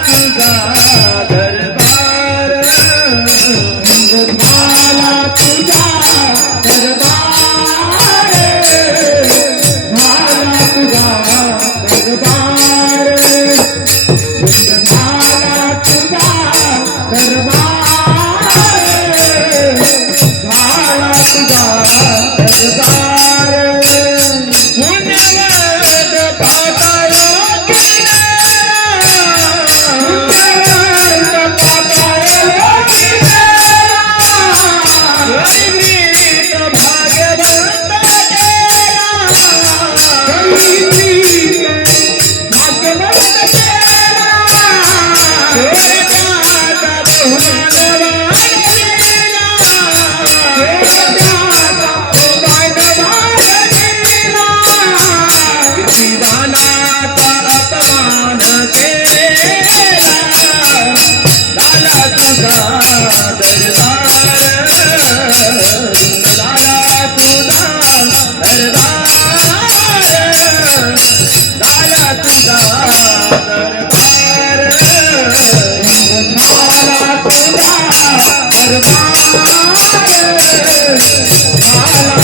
का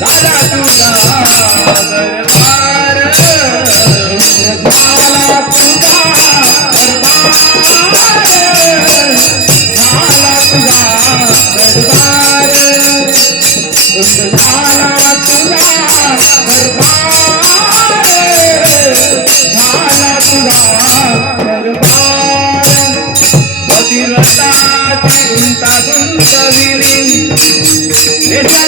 झाला तुझा दरबार झाला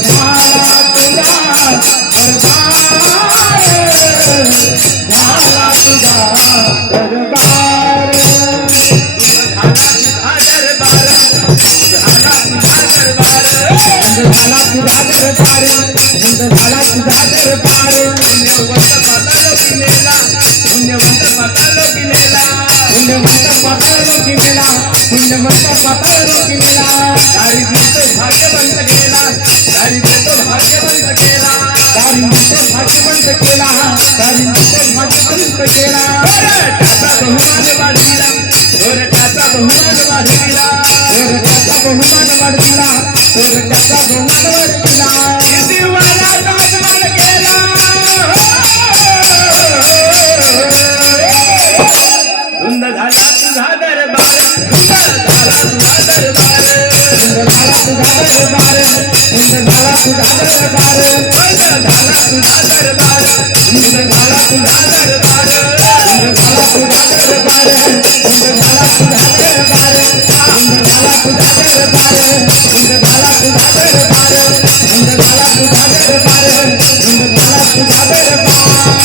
Bye. तुझा दरबार बंद झाला तुझा दरबार बंद झाला तुझा दरबार पुण्यवंत पातालो की नेला पुण्यवंत पातालो की नेला पुण्यवंत पाताळ की मेला पुण्यवंत पाताळ की मेला। दारी तो भाग्यवंत केला, दारी तो भाग्यवंत केला। तारी मुक्त भाग्यवंत केला तारी मुक्त भाग्यवंत केला। त्याचा बहुमान बहुमान वाढविला त्याचा बहुमान वाढविला त्याचा బహుమాన పడుతుందా బహుమాన పడుతుందా దర్బార్ सुधा दरबार इंद्रधारा सुधा दरबार इंद्रधारा सुधा दरबार इंद्रधारा सुधा दरबार इंद्रधारा सुधा दरबार इंद्रधारा सुधा दरबार इंद्रधारा सुधा दरबार इंद्रधारा सुधा दरबार इंद्रधारा सुधा दरबार इंद्रधारा सुधा दरबार